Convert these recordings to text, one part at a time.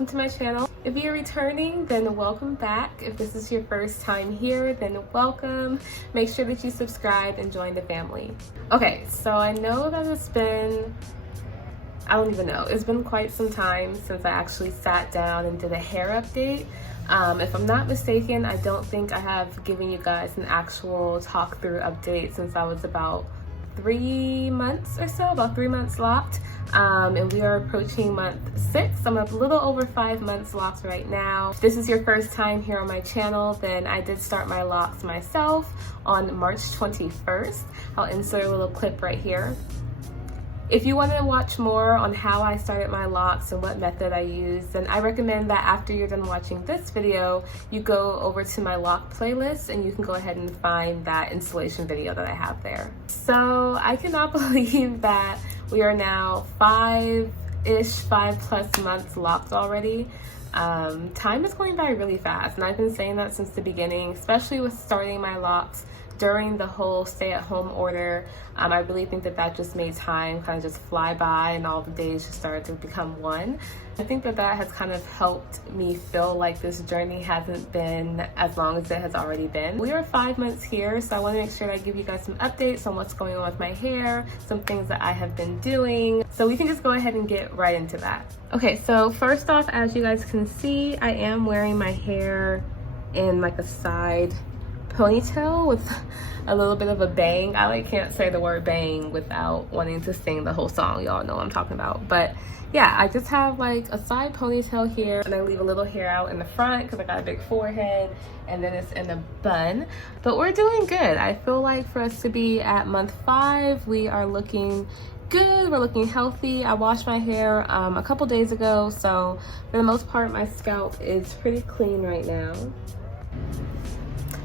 welcome to my channel. If you're returning, then welcome back. If this is your first time here, then welcome. Make sure that you subscribe and join the family. Okay, so I know that it's been, I don't even know, it's been quite some time since I actually sat down and did a hair update. If I'm not mistaken, I don't think I have given you guys an actual talk through update since I was about 3 months or so, about 3 months locked. And we are approaching month 6. I'm a little over 5 months locked right now. If this is your first time here on my channel, then I did start my locks myself on March 21st. I'll insert a little clip right here. If you want to watch more on how I started my locks and what method I used, then I recommend that after you're done watching this video, you go over to my lock playlist and you can go ahead and find that installation video that I have there. So I cannot believe that we are now 5+ months locked already. Time is going by really fast, and I've been saying that since the beginning, especially with starting my locks during the whole stay-at-home order. I really think that just made time kind of just fly by and all the days just started to become one. I think that has kind of helped me feel like this journey hasn't been as long as it has already been. We are 5 months here, so I want to make sure that I give you guys some updates on what's going on with my hair, some things that I have been doing. So we can just go ahead and get right into that. Okay, so first off, as you guys can see, I am wearing my hair in like a side ponytail with a little bit of a bang. I can't say the word bang without wanting to sing the whole song. Y'all know what I'm talking about. But yeah, I just have like a side ponytail here, and I leave a little hair out in the front because I got a big forehead, and then it's in a bun. But we're doing good. I feel like for us to be at month 5, we are looking good. We're looking healthy. I washed my hair a couple days ago, so for the most part my scalp is pretty clean right now.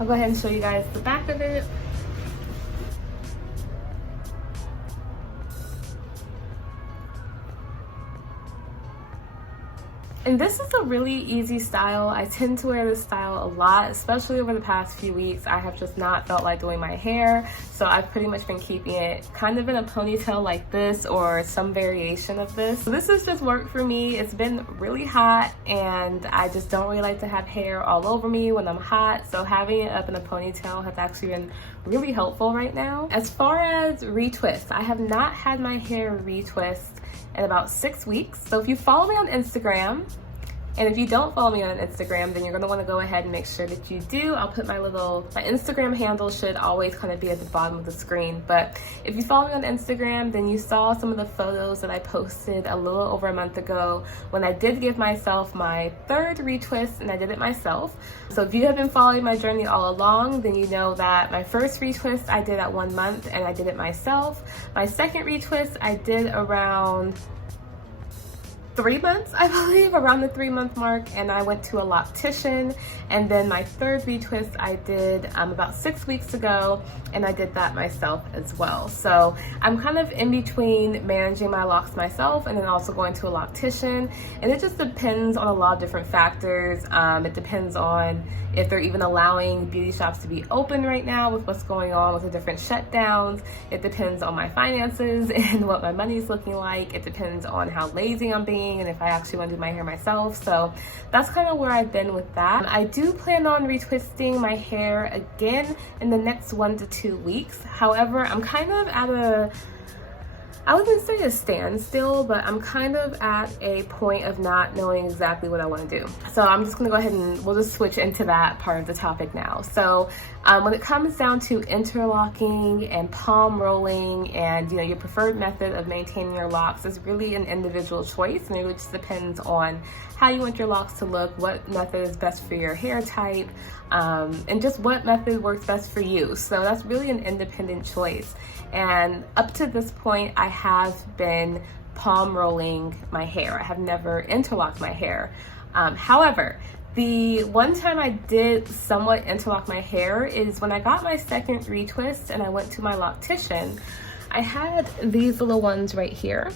I'll go ahead and show you guys the back of it. And this is a really easy style. I tend to wear this style a lot, especially over the past few weeks. I have just not felt like doing my hair, so I've pretty much been keeping it kind of in a ponytail like this or some variation of this. So this has just worked for me. It's been really hot and I just don't really like to have hair all over me when I'm hot, so having it up in a ponytail has actually been really helpful right now. As far as retwists, I have not had my hair retwist in about 6 weeks. So if you follow me on Instagram, and if you don't follow me on Instagram, then you're gonna wanna go ahead and make sure that you do. I'll put my Instagram handle should always kind of be at the bottom of the screen. But if you follow me on Instagram, then you saw some of the photos that I posted a little over a month ago when I did give myself my 3rd retwist, and I did it myself. So if you have been following my journey all along, then you know that my first retwist I did at 1 month and I did it myself. My second retwist I did around 3 months, I believe, around the 3-month mark, and I went to a loctician. And then my 3rd retwist I did about 6 weeks ago, and I did that myself as well. So I'm kind of in between managing my locks myself and then also going to a loctician, and it just depends on a lot of different factors. It depends on if they're even allowing beauty shops to be open right now with what's going on with the different shutdowns. It depends on my finances and what my money's looking like. It depends on how lazy I'm being and if I actually want to do my hair myself. So that's kind of where I've been with that. I do plan on retwisting my hair again in the next 1 to 2 weeks. However, I'm kind of at I wouldn't say a standstill, but I'm kind of at a point of not knowing exactly what I want to do. So I'm just gonna go ahead and we'll just switch into that part of the topic now. So when it comes down to interlocking and palm rolling and your preferred method of maintaining your locks is really an individual choice, and it really just depends on how you want your locks to look, what method is best for your hair type, and just what method works best for you. So that's really an independent choice. And up to this point, I have been palm rolling my hair. I have never interlocked my hair. However, the one time I did somewhat interlock my hair is when I got my 2nd retwist and I went to my loctician. I had these little ones right here.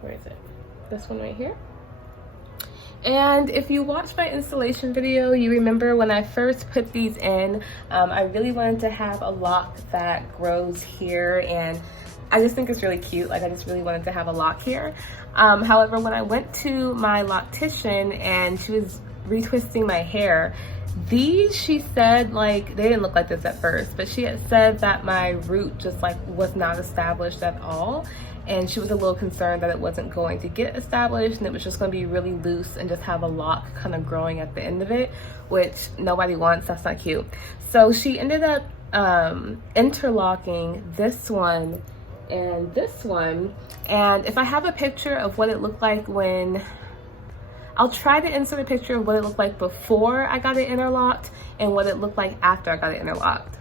Where is it? This one right here. And if you watch my installation video, you remember when I first put these in, I really wanted to have a lock that grows here, and I just think it's really cute. Like I just really wanted to have a lock here. However, when I went to my loctician and she was retwisting my hair, these, she said, like, they didn't look like this at first, but she had said that my root just like was not established at all. And she was a little concerned that it wasn't going to get established and it was just going to be really loose and just have a lock kind of growing at the end of it, which nobody wants. That's not cute. So she ended up interlocking this one and this one. And if I have a picture of what it looked like when, I'll try to insert a picture of what it looked like before I got it interlocked and what it looked like after I got it interlocked.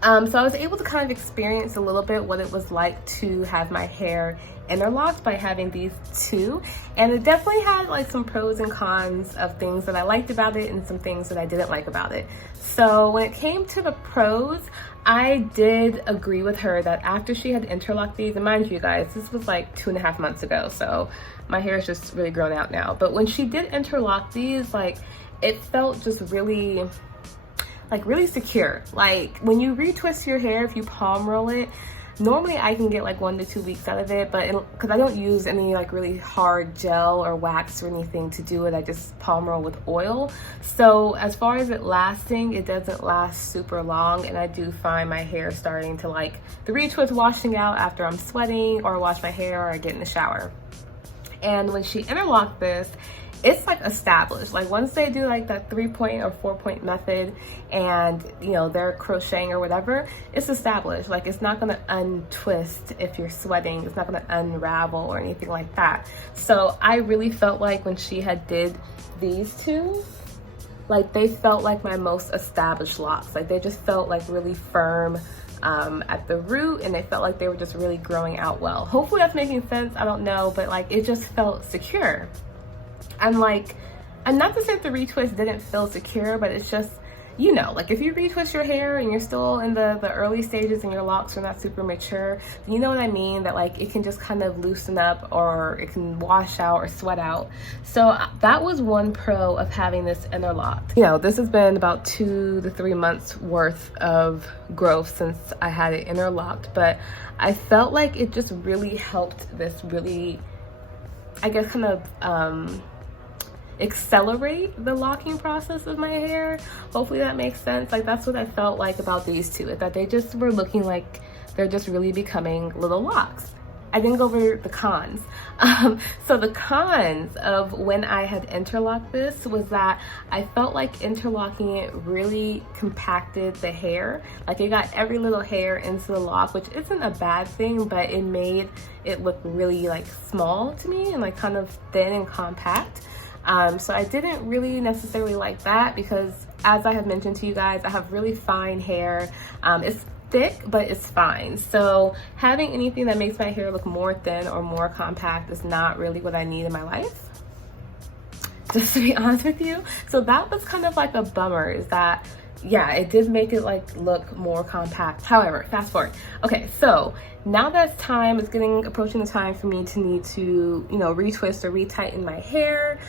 So I was able to kind of experience a little bit what it was like to have my hair interlocked by having these two, and it definitely had like some pros and cons of things that I liked about it and some things that I didn't like about it. So when it came to the pros, I did agree with her that after she had interlocked these, and mind you guys, this was like 2.5 months ago, so my hair is just really grown out now, but when she did interlock these, like it felt just really secure. Like when you retwist your hair, if you palm roll it, normally I can get like 1 to 2 weeks out of it, but because I don't use any like really hard gel or wax or anything to do it, I just palm roll with oil. So as far as it lasting, it doesn't last super long, and I do find my hair starting to like the retwist washing out after I'm sweating or wash my hair or I get in the shower. And when she interlocked this, it's like established. Like once they do like that 3-point or 4-point method and you know they're crocheting or whatever, it's established. Like it's not gonna untwist if you're sweating, it's not gonna unravel or anything like that. So I really felt like when she had did these two, like they felt like my most established locks. Like they just felt like really firm at the root, and they felt like they were just really growing out well. Hopefully that's making sense, I don't know, but like it just felt secure. And like, and not to say that the retwist didn't feel secure, but it's just, you know, like if you retwist your hair and you're still in the early stages and your locks are not super mature, you know what I mean? That like it can just kind of loosen up or it can wash out or sweat out. So that was one pro of having this interlocked. You know, this has been about 2 to 3 months worth of growth since I had it interlocked, but I felt like it just really helped this really, I guess, kind of accelerate the locking process of my hair. Hopefully that makes sense. Like that's what I felt like about these two, is that they just were looking like they're just really becoming little locks. I didn't go over the cons. So the cons of when I had interlocked this was that I felt like interlocking it really compacted the hair. Like it got every little hair into the lock, which isn't a bad thing, but it made it look really like small to me and like kind of thin and compact. So I didn't really necessarily like that because, as I have mentioned to you guys, I have really fine hair. It's thick, but it's fine. So having anything that makes my hair look more thin or more compact is not really what I need in my life, just to be honest with you. So that was kind of like a bummer, is that, yeah, it did make it like look more compact. However, fast forward. Okay, so now that time is approaching the time for me to need to, you know, retwist or retighten my hair.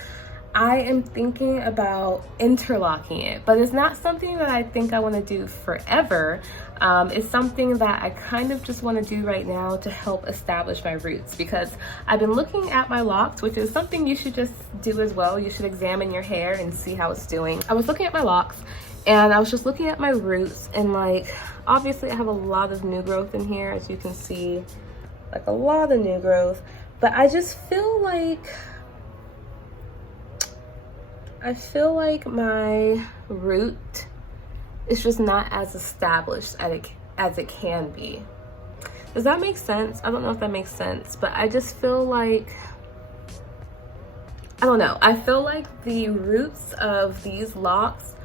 I am thinking about interlocking it, but it's not something that I think I want to do forever. It's something that I kind of just want to do right now to help establish my roots, because I've been looking at my locks, which is something you should just do as well. You should examine your hair and see how it's doing. I was looking at my locks and I was just looking at my roots, and like obviously I have a lot of new growth in here, as you can see, like a lot of new growth, but I just feel like my root is just not as established as it can be. Does that make sense? I don't know if that makes sense, but I just feel like, I don't know. I feel like the roots of these locks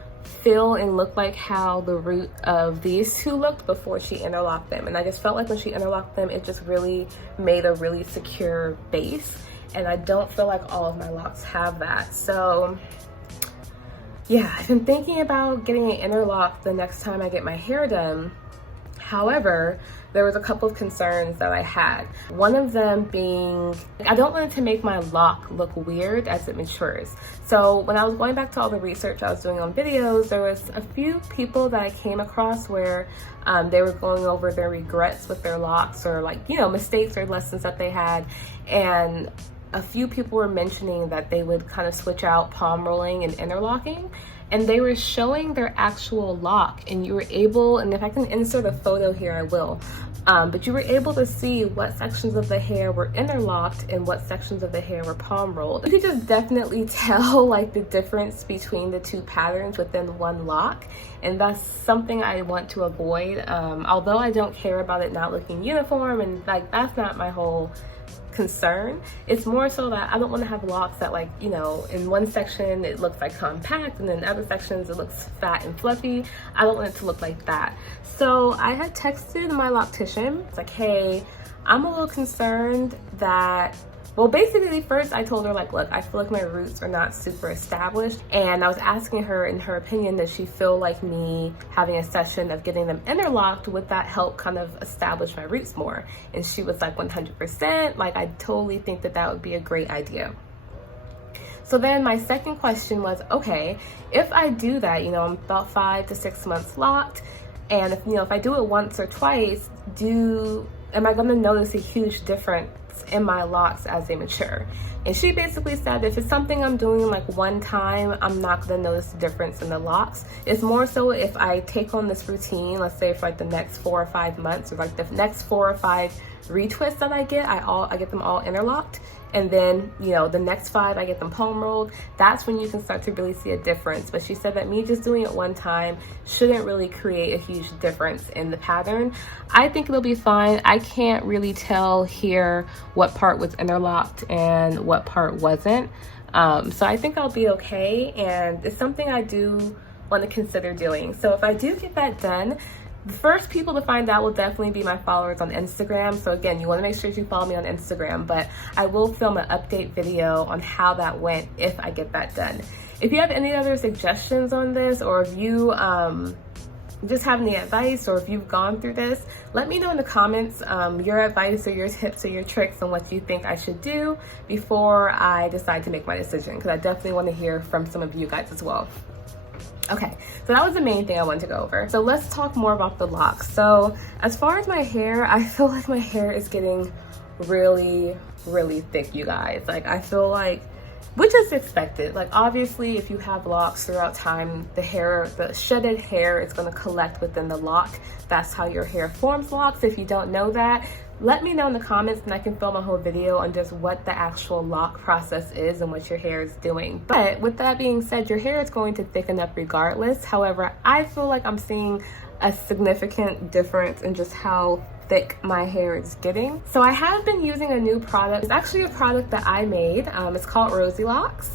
feel and look like how the root of these two looked before she interlocked them. And I just felt like when she interlocked them, it just really made a really secure base. And I don't feel like all of my locks have that. So yeah, I've been thinking about getting it interlocked the next time I get my hair done. However, there was a couple of concerns that I had. One of them being, I don't want it to make my lock look weird as it matures. So when I was going back to all the research I was doing on videos, there was a few people that I came across where they were going over their regrets with their locks, or like, you know, mistakes or lessons that they had. And a few people were mentioning that they would kind of switch out palm rolling and interlocking, and they were showing their actual lock, and you were able, and if I can insert a photo here, I will, but you were able to see what sections of the hair were interlocked and what sections of the hair were palm rolled. You could just definitely tell like the difference between the two patterns within one lock, and that's something I want to avoid. Although I don't care about it not looking uniform, and like that's not my whole concern. It's more so that I don't want to have locks that, like, you know, in one section it looks like compact and in other sections it looks fat and fluffy. I don't want it to look like that. So I had texted my loctician. It's like, hey, I'm a little concerned that, well, basically first I told her, like, look, I feel like my roots are not super established, and I was asking her, in her opinion, does she feel like me having a session of getting them interlocked, would that help kind of establish my roots more? And she was like, 100%, like, I totally think that that would be a great idea. So then my second question was, okay, if I do that, you know, I'm about 5 to 6 months locked, and if, you know, if I do it once or twice, am I going to notice a huge difference in my locks as they mature? And she basically said, if it's something I'm doing like one time, I'm not going to notice the difference in the locks. It's more so if I take on this routine, let's say for like the next 4 or 5 months, or like the next 4 or 5 retwists that I get them all interlocked, and then, you know, the next 5 I get them palm rolled. That's when you can start to really see a difference. But she said that me just doing it one time shouldn't really create a huge difference in the pattern. I think it'll be fine. I can't really tell here what part was interlocked and what part wasn't. So I think I'll be okay, and it's something I do want to consider doing. So if I do get that done, the first people to find out will definitely be my followers on Instagram. So again, you want to make sure you follow me on Instagram, but I will film an update video on how that went if I get that done. If you have any other suggestions on this, or if you just have any advice, or if you've gone through this, let me know in the comments your advice or your tips or your tricks on what you think I should do before I decide to make my decision, because I definitely want to hear from some of you guys as well. Okay, so that was the main thing I wanted to go over. So let's talk more about the locks. So as far as my hair, I feel like my hair is getting really, really thick, you guys. Like, I feel like, which is expected. Like, obviously, if you have locks throughout time, the shedded hair is going to collect within the lock. That's how your hair forms locks. If you don't know that, let me know in the comments, and I can film a whole video on just what the actual lock process is and what your hair is doing. But with that being said, your hair is going to thicken up regardless. However, I feel like I'm seeing a significant difference in just how thick my hair is getting. So I have been using a new product. It's actually a product that I made. It's called Rosy Locs.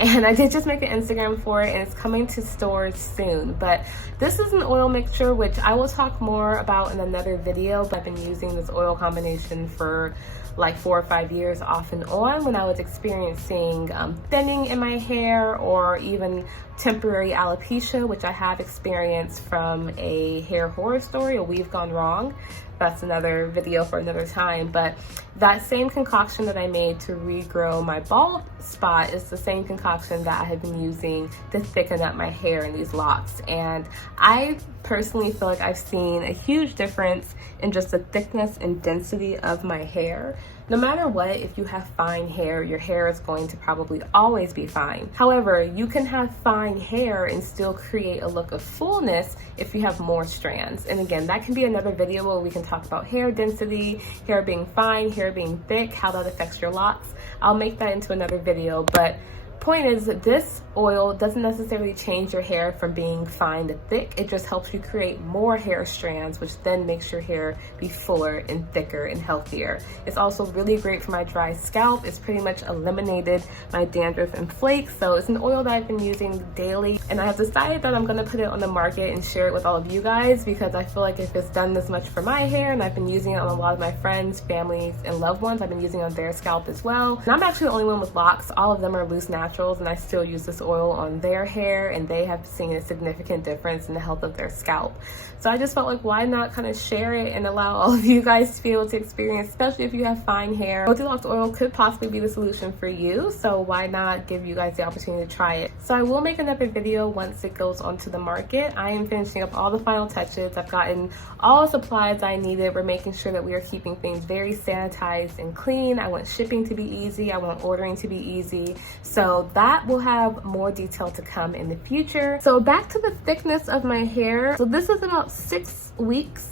And I did just make an Instagram for it, and it's coming to stores soon. But this is an oil mixture, which I will talk more about in another video. But I've been using this oil combination for like 4 or 5 years off and on when I was experiencing thinning in my hair, or even temporary alopecia, which I have experienced from a hair horror story, a weave gone wrong. That's another video for another time. But that same concoction that I made to regrow my bald spot is the same concoction that I have been using to thicken up my hair in these locks. And I personally feel like I've seen a huge difference in just the thickness and density of my hair. No matter what, if you have fine hair, your hair is going to probably always be fine. However, you can have fine hair and still create a look of fullness if you have more strands. And again, that can be another video where we can talk about hair density, hair being fine, hair being thick, how that affects your locks. I'll make that into another video, but point is that this oil doesn't necessarily change your hair from being fine to thick. It just helps you create more hair strands, which then makes your hair be fuller and thicker and healthier. It's also really great for my dry scalp. It's pretty much eliminated my dandruff and flakes. So it's an oil that I've been using daily, and I have decided that I'm going to put it on the market and share it with all of you guys, because I feel like if it's done this much for my hair, and I've been using it on a lot of my friends, families, and loved ones, I've been using it on their scalp as well. And I'm actually the only one with locks. All of them are loose natural. Naturals, and I still use this oil on their hair, and they have seen a significant difference in the health of their scalp. So I just felt like, why not kind of share it and allow all of you guys to be able to experience, especially if you have fine hair. Locs oil could possibly be the solution for you, so why not give you guys the opportunity to try it. So I will make another video once it goes onto the market. I am finishing up all the final touches. I've gotten all the supplies I needed. We're making sure that we are keeping things very sanitized and clean. I want shipping to be easy. I want ordering to be easy. So that will have more detail to come in the future. So back to the thickness of my hair. So this is about 6 weeks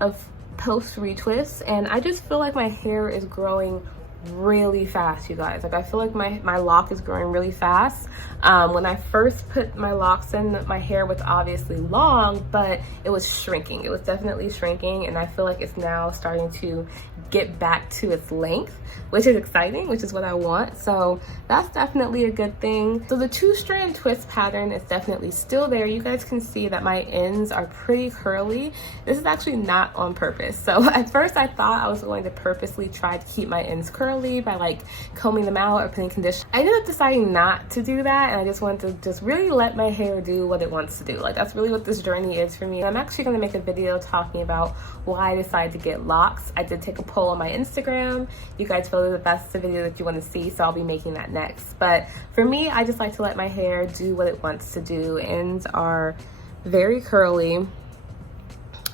of post retwist, and I just feel like my hair is growing really fast, you guys. Like, I feel like my lock is growing really fast. When I first put my locks in, my hair was obviously long, but it was shrinking. It was definitely shrinking, and I feel like it's now starting to get back to its length, which is exciting, which is what I want. So that's definitely a good thing. So the 2-strand twist pattern is definitely still there. You guys can see that my ends are pretty curly. This is actually not on purpose. So at first I thought I was going to purposely try to keep my ends curly by like combing them out or putting conditioner. I ended up deciding not to do that, and I just want to just really let my hair do what it wants to do. Like, that's really what this journey is for me. I'm actually going to make a video talking about why I decided to get locks. I did take a poll on my Instagram. You guys feel that that's the video that you want to see, so I'll be making that next. But for me, I just like to let my hair do what it wants to do. Ends are very curly,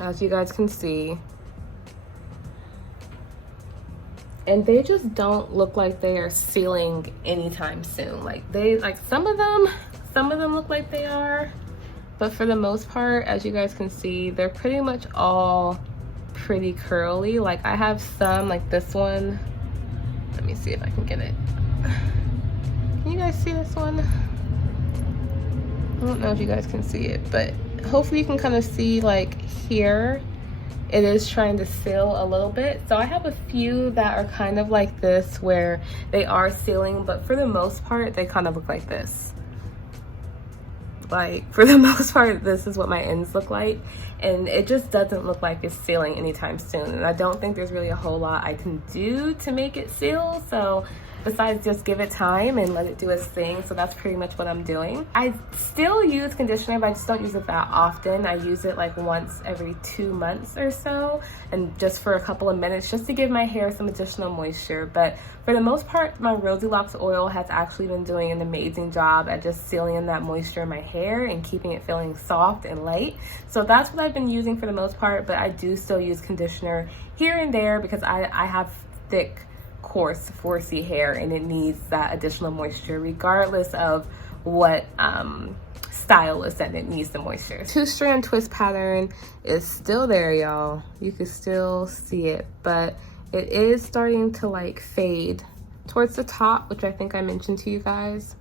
as you guys can see, and they just don't look like they are sealing anytime soon. Like, some of them look like they are, but for the most part, as you guys can see, they're pretty much all pretty curly. Like, I have some, like this one. Let me see if I can get it. Can you guys see this one? I don't know if you guys can see it, but hopefully you can kind of see, like, here it is trying to seal a little bit. So I have a few that are kind of like this, where they are sealing, but for the most part they kind of look like this. Like, for the most part, this is what my ends look like, and it just doesn't look like it's sealing anytime soon. And I don't think there's really a whole lot I can do to make it seal, so besides just give it time and let it do its thing. So that's pretty much what I'm doing. I still use conditioner, but I just don't use it that often. I use it like once every 2 months or so, and just for a couple of minutes, just to give my hair some additional moisture. But for the most part, my Locs oil has actually been doing an amazing job at just sealing in that moisture in my hair and keeping it feeling soft and light. So that's what I've been using for the most part, but I do still use conditioner here and there because I have thick, coarse 4C hair, and it needs that additional moisture regardless of what style is that it needs the moisture. 2-strand twist pattern is still there, y'all. You can still see it, but it is starting to like fade towards the top, which I think I mentioned to you guys.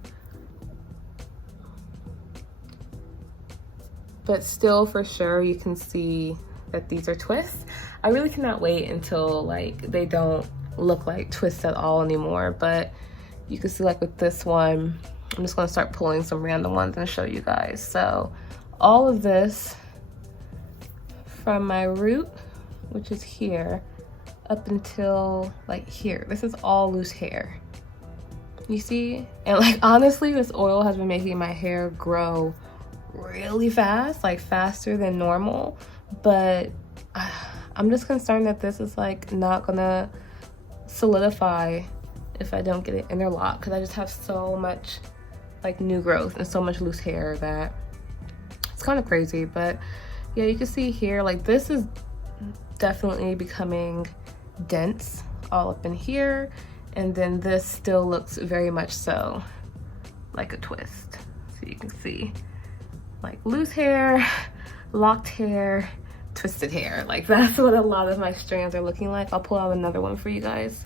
But still, for sure, you can see that these are twists. I really cannot wait until like they don't look like twists at all anymore. But you can see, like with this one, I'm just going to start pulling some random ones and show you guys. So all of this from my root, which is here, up until like here, this is all loose hair, you see? And like, honestly, this oil has been making my hair grow really fast, like faster than normal. But I'm just concerned that this is like not gonna solidify if I don't get it interlocked, because I just have so much like new growth and so much loose hair that it's kind of crazy. But yeah, you can see here, like this is definitely becoming dense all up in here, and then this still looks very much so like a twist. So you can see like loose hair, locked hair, twisted hair. Like that's what a lot of my strands are looking like. I'll pull out another one for you guys.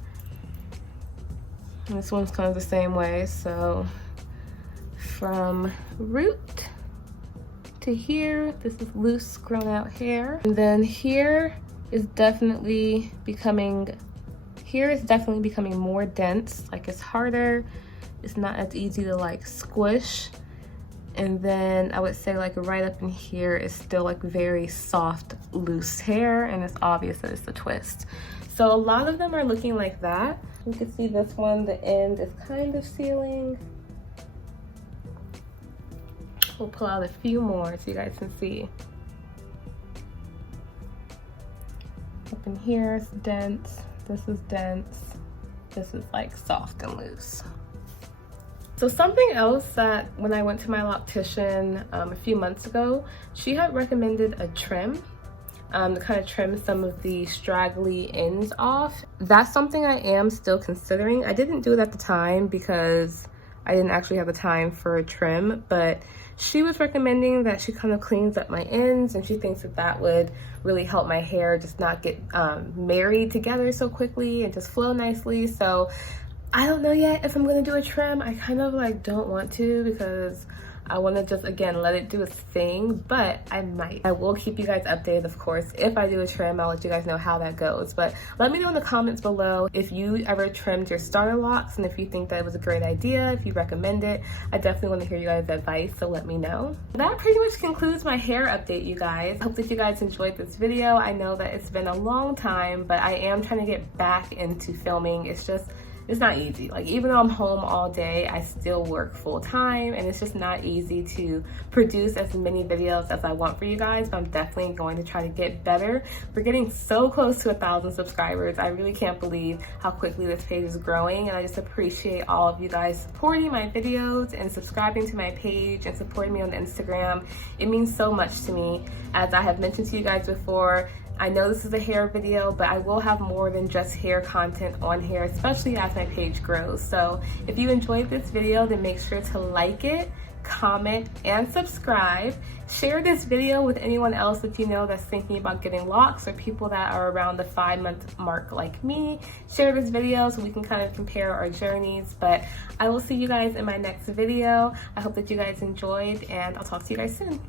And this one's kind of the same way. So from root to here, this is loose grown out hair. And then here is definitely becoming more dense. Like it's harder, it's not as easy to like squish. And then I would say like right up in here is still like very soft, loose hair, and it's obvious that it's a twist. So a lot of them are looking like that. You can see this one, the end is kind of sealing. We'll pull out a few more so you guys can see. Up in here, it's dense. This is dense. This is like soft and loose. So something else that when I went to my loctician a few months ago, she had recommended a trim to kind of trim some of the straggly ends off. That's something I am still considering. I didn't do it at the time because I didn't actually have the time for a trim, but she was recommending that she kind of cleans up my ends, and she thinks that that would really help my hair just not get married together so quickly and just flow nicely. So I don't know yet if I'm gonna do a trim. I kind of like don't want to because I want to just, again, let it do its thing, but I might. I will keep you guys updated, of course. If I do a trim, I'll let you guys know how that goes. But let me know in the comments below if you ever trimmed your starter locks and if you think that it was a great idea, if you recommend it. I definitely want to hear you guys' advice, so let me know. That pretty much concludes my hair update, you guys. I hope that you guys enjoyed this video. I know that it's been a long time, but I am trying to get back into filming. It's not easy. Like, even though I'm home all day, I still work full time, and it's just not easy to produce as many videos as I want for you guys, but I'm definitely going to try to get better. We're getting so close to 1,000 subscribers. I really can't believe how quickly this page is growing, and I just appreciate all of you guys supporting my videos and subscribing to my page and supporting me on Instagram. It means so much to me. As I have mentioned to you guys before, I know this is a hair video, but I will have more than just hair content on here, especially as my page grows. So if you enjoyed this video, then make sure to like it, comment, and subscribe. Share this video with anyone else if you know that's thinking about getting locks, or people that are around the 5-month mark like me. Share this video so we can kind of compare our journeys. But I will see you guys in my next video. I hope that you guys enjoyed, and I'll talk to you guys soon.